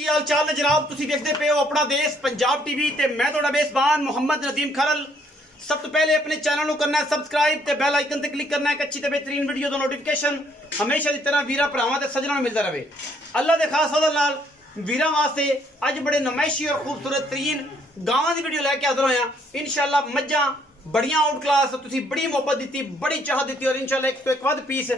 की हाल चाल है जनाब। तुसी देखते पे हो अपना देश पंजाब टीवी ते मैं थोड़ा बेसबान मोहम्मद नदीम खरल। सब तो पहले अपने चैनल को करना है सब्सक्राइब ते बेल आइकन ते क्लिक करना है एक अच्छी ते बेहतरीन वीडियो दा नोटिफिकेशन हमेशा की तरह वीरा भरावां ते सज्जनां नूं मिलता रहे। अल्लाह दे खास फजल नाल वीरां वास्ते अज बड़े नमाइशी और खूबसूरत तरीन गावां दी वीडियो लैके हाजिर होया। इंशाअल्लाह मज्जां बड़ियां आउट क्लास, तुसी बड़ी मोहब्बत दी, बड़ी चाह दी और इंशाअल्लाह एक तो एक वध पीस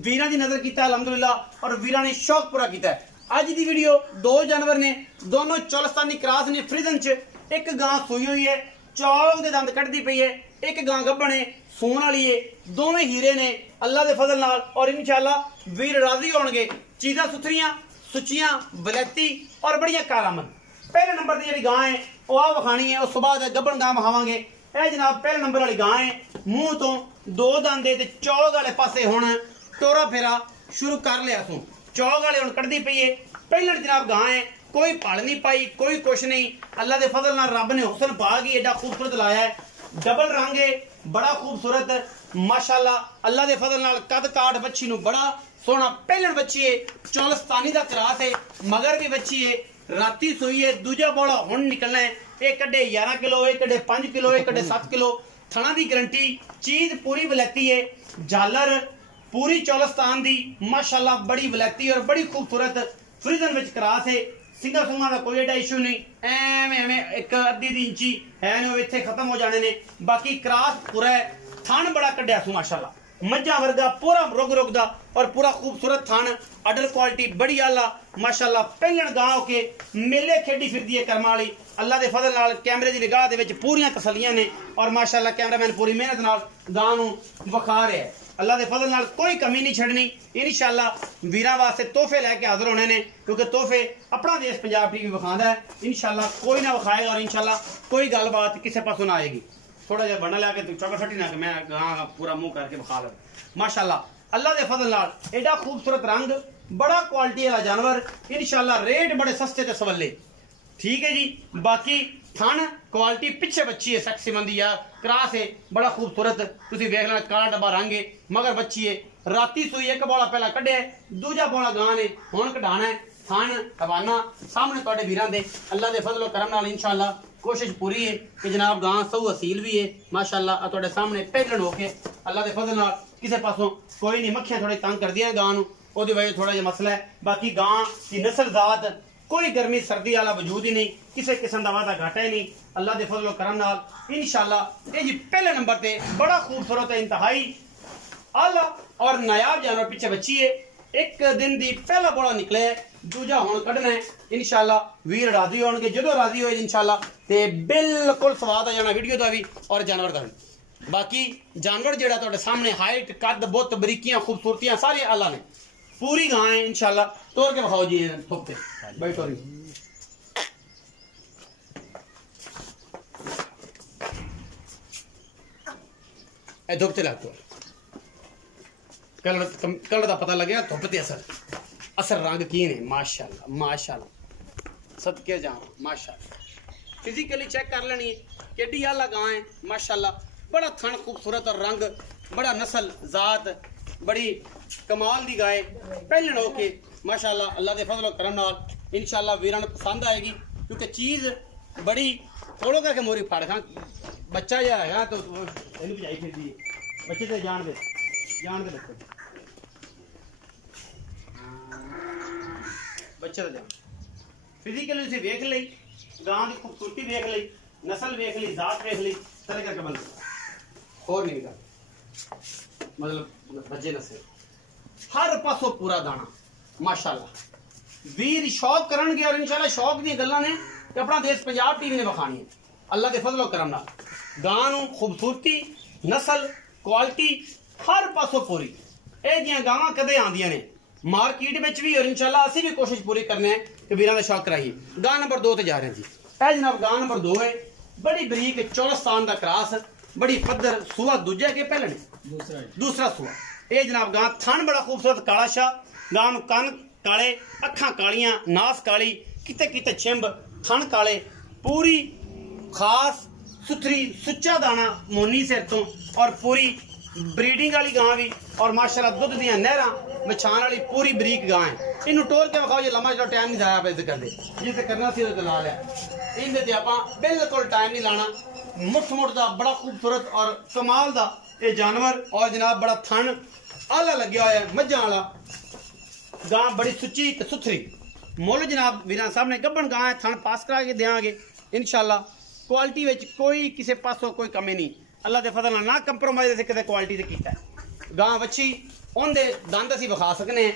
वीरां दी नजर कीता अल्हम्दुलिल्लाह और वीरां ने शौक पूरा कीता है। अज दी वीडियो दो जानवर ने, दोनों चौलस्तानी क्रॉस ने। फ्रीजन च एक गां सूई हुई है, चौक दे दंद कटदी पई है, एक गां गब्बण है, सून वाली है। दोवें हीरे ने अल्लाह दे फजल नाल और इंशाअल्लाह वीर राजी होणगे। चीज़ां सुथरियां सुचियां बलैती और बड़ियां कारामन। पहले नंबर की जी गां है वह आ विखानी है, उस तो बाद गब्बण गां विखावांगे। यह जनाब पहले नंबर वाली गां है, मूँह तो दो दंद ते चौक वाले पासे हुण टोरा फेरा शुरू कर लिया सूं। चौक वाले हुण कटदी पई है। पहले जनाब गां है, कोई पल नहीं पाई, कोई कुछ नहीं। अल्लाह के फजल नाल रब ने हुसन पाक ही एडा खूबसूरत लाया है। डबल रंग है, बड़ा खूबसूरत माशाअल्लाह। अल्लाह के फजल नाल कद काठ बच्ची नूं बड़ा सोहना। पहले बच्ची है चौलस्तानी दा क्रॉस है, मगर भी बच्ची है, राती सोई है। दूजा बोला हुण निकलना है। एक कड्डे 11 किलो, एक कड्डे 5 किलो, एक कड्डे 7 किलो। थणा दी गारंटी, चीज पूरी वलैती है। झालर पूरी चौलस्तान दी माशाअल्लाह, बड़ी वलैती और बड़ी खूबसूरत फ्रीजन विच क्रॉस है। सिंगा सुंगा का कोई एडा इशू नहीं, एवें एक अद्धी दी इंची है ने इत्थे खत्म हो जाने ने। बाकी क्रॉस पूरा है। थन बड़ा कड्डिया सू माशाअल्लाह, मज्जा वर्गा पूरा रुग रुग दा और पूरा खूबसूरत थन। अडल क्वालिटी बड़ी आला माशाअल्लाह। पहलन गांव के मेले खेडी फिरदी है कर्मा वाली। अल्लाह के फजल नाल कैमरे की निगाह दे विच पूरियां तसलियां ने और माशाअल्लाह कैमरामैन पूरी मेहनत नाल गां नूं विखा रहा है। अल्लाह के फजल नाल कोई कमी नहीं छड़नी। इंशाअल्लाह वीरां वास्ते तोहफे लैके हाजिर होने ने, क्योंकि तोहफे अपना देश पंजाब टीवी विखांदा है। इंशाअल्लाह कोई ना विखाएगा और इंशाअल्लाह कोई गलबात किसी पासों ना आएगी। थोड़ा जिहा बंडा लैके चौका सट्टी ना कि मैं गां पूरा मुंह करके विखा लूं। माशाअल्लाह अल्लाह के फजल नाल एडा खूबसूरत रंग, बड़ा क्वालिटी वाला जानवर। इंशाअल्लाह रेट बड़े सस्ते ते सवले, ठीक है जी। बाकी थन क्वालिटी पिछे बच्ची है, सेक्सी मंदी है, क्रॉस है, बड़ा खूबसूरत। तुसी देख लेना काला डब्बा रंग है, मगर बच्ची है। राती सुई एक बोला पहला कढ़िया, दूजा बोला गां ने हुण कढाना है। थन हवाना सामने तुहाडे वीरां दे। अल्लाह दे फजल करम नाल इंशाअल्लाह कोशिश पूरी है कि जनाब गां सऊ असील भी है माशाअल्लाह। तुहाडे सामने पहलन होके अल्लाह दे फजल नाल किसी पासों कोई नहीं। मक्खियां थोड़ी तंग कर दियां गां नूं, ओहदी वजह थोड़ा जिहा मसला है। बाकी गां की नस्ल जात कोई गर्मी सर्दी वाला वजूद ही नहीं, किसी किस्म का वादा घाटा ही नहीं। अल्लाह के फजल करम नाल इंशाअल्लाह ये जी पहले नंबर पे बड़ा खूबसूरत है, इंतहाई आला और नायाब जानवर। पीछे बच्ची है, एक दिन दी पहला बोला निकले है, दूजा हुण कढ़ना है। इंशाअल्लाह वीर राजी होणगे। जदों राजी होए इंशाअल्लाह ते बिल्कुल स्वाद आ जाना वीडियो का भी और जानवर का भी। बाकी जानवर जेड़ा तुहाडे सामने हाइट कद बुत बरीकियां खूबसूरतियां सारे आला ने। पूरी गां है इंशाअल्लाह। तोड़ के बखाओ जी थोपते बैठो रही। ए धुपते लगतो कलर का पता लगे धुपते असर असर रंग की ने माशाअल्लाह माशाअल्लाह। सदके जाओ माशाअल्लाह। फिजिकली चेक कर लेनी है केडी आला गां है माशाअल्लाह। बड़ा थन खूबसूरत और रंग बड़ा नस्ल जात बड़ी कमाल दी गाय। पहले होके माशाअल्लाह अल्लाह के फजल करम नाल इंशाअल्लाह वीरां नूं पसंद आएगी, क्योंकि चीज़ बड़ी थोड़ो करके मोरी फाड़ खां। बच्चा जो है तो इन्हूं भजाई फिरदी है। बच्चे तो जान दे बच्चे बच्चे तो जान। फिजिकली उसे वेख ली, गां की खूबसूरती वेख ली, नस्ल वेख ली, जात वेख ली, तरह करके बंद और नहीं कर मतलब बच्चे नस्ल हर पासों पूरा दाना माशाअल्लाह। वीर शौक करनगे और इंशाअल्लाह शौक दी गल्लां ने कि अपना देश पंजाब टीवी ने विखानी है। अल्लाह के फजल करम नाल गां नूं खूबसूरती नस्ल क्वालिटी हर पासों पूरी। ये जियां गावां कदे आंदियां ने मार्केट में भी और इंशाअल्लाह असीं भी कोशिश पूरी करने हैं कि वीरां दा शौक कराइए। गां नंबर 2 ते जा रहे हैं जी। ए जनाब गां नंबर 2 है, बड़ी बरीक चौलस्तान दा क्रॉस, बड़ी पद्धर सूआ दूजा के पहले ने दूसरा सूआ। ये जनाब गां थन बड़ा खूबसूरत काला शाह। गां नूं कन काले, अखां कालियां, नास काली, किते किते छिंब, थन काले, पूरी खास सुथरी सुच्चा दाना मोनी सिर तो और पूरी ब्रीडिंग वाली गां भी और माशाल्लाह दुध दियां नहरां विछाण वाली पूरी बरीक गां है। इनू टोर के विखाओ, ये लम्मा जो टाइम नहीं जाया पे करदे, जिसे करना सी ओदे ला लिया। इनदे ते आपां बिल्कुल टाइम नहीं लाना। मुठ दा बड़ा खूबसूरत और कमाल दा ये जानवर, और जनाब बड़ा थन आला लग्या होया है मज्जां वाला। गां बड़ी सुच्ची ते सुथरी मुल जनाब वीरां सामने गब्बन गां है। थन पास करा के देंगे इंशाल्लाह। क्वालिटी विच कोई किसी पासों कोई कमी नहीं, अल्लाह के फजल ना कंप्रोमाइज असीं कदे क्वालिटी ते कीता है। गां वच्छी उनदे दंद असीं विखा सकने हैं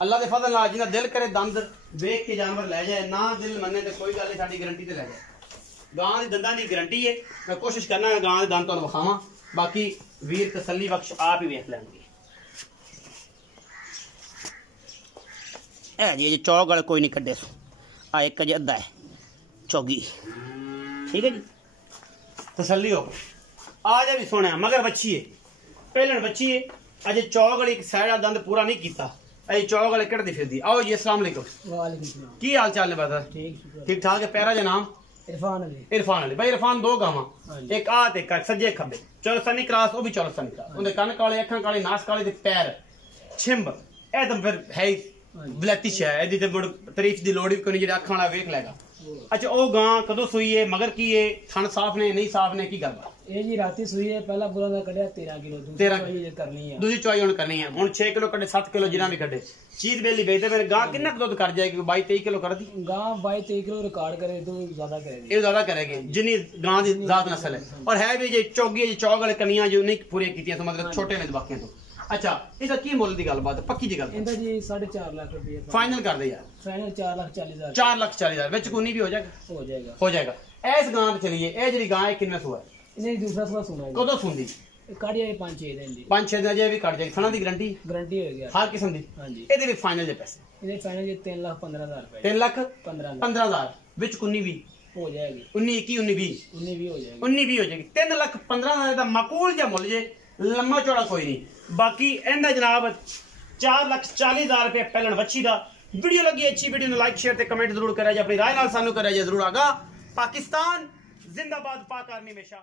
अल्लाह के फजल नाल। जिन्ना दिल करे दंद वेख के जानवर लै जाए, ना दिल मन्ने तो कोई गल नहीं, साडी गारंटी ते लै जाए। गां दी दंदां दी गारंटी है। मैं कोशिश करना गां दे दंद तुहानूं विखावां, बाकी वीर तसल्ली बख्श आप ही वेख लैणगे। है जी चौक वाले कोई नहीं कड्डे सो, आ एक अजे अद्धा है चौगी, ठीक है जी, तसल्ली हो। आ जा भी सोने मगर बच्ची है, पहलन बच्ची है, अजे चौक वाली एक साइड वाला दंद पूरा नहीं किया, अजे चौक वाले कटदी फिरदी। आओ जी अस्सलाम वालेकुम, की हाल चाल ने बता? ठीक ठाक है। पैरा जा नाम इरफान अली। भाई इरफान दो गावां, एक आ ते एक सज्जे खब्बे, चौलसनी क्रॉस, वो भी चौलसनी क्रॉस, उनके कन काले अखां काली नास काली ते पैर छिंब एकदम फिर है बलैती है। एदी ते बड़ तारीफ दी लोड़ भी कोई नहीं, जेड़ा अखां वाला वेख लेगा। अच्छा ओ गां कदों सुई है, मगर की है, थन साफ ने नहीं साफ ने, की गल बात? ये जी राती सुई है, पहला बुला दा कढ़िया 13 किलो, 13 करनी है, दूसरी चवाई हुन करनी है। हुन 6 किलो कढ़े 7 किलो जिना भी कढ़े चीज बेली बेचदे मेरे। गां कितना दुध कर जाएगी? 22-23 किलो कर दी गां 22-23 किलो रिकॉर्ड करे तो ज्यादा करेगी, ये ज्यादा करेगी जिनी गां दी जात नस्ल है। और है भी जे चौगी जे चौक वाले कनियां जो नहीं पूरी कीतियां तो मतलब छोटे ने बाकियां तो। अच्छा इसका की मुल दी गलबात पक्की जी गल? इंदा जी 4.5 लाख रुपए फाइनल कर दे यार। फाइनल 4,40,000, 4,40,000 विच कोनी भी हो जाएगा। ऐस गां ते चलिए, ए जेडी गां है किन्ने सुआ है? नहीं दूसरा सुआ सुना है, कदों सुंदी? काढ़िया 5-6 दिन दी, 5-6 दिन जे भी कट जाएगी। थना दी गारंटी हो गया हर किस्म दी। हां जी। एदे भी फाइनल जे पैसे? इधर फाइनल जी 3,15,000 रुपए, 3,15,000 विच कोनी भी हो जाएगी, 19-21 19 हो जाएगी, 19 हो जाएगी। 3,15,000 दा माकूल जा मुल जे, लम्मा चौड़ा कोई नहीं। बाकी इंदा जनाब 4,40,000 रुपए पहलन वच्छी दा। वीडियो लगी अच्छी, वीडियो ने लाइक शेयर ते कमेंट जरूर करा जे, अपनी राय नाल सानू करा जे जरूर। आगा पाकिस्तान जिंदाबाद, पाक आर्मी हमेशा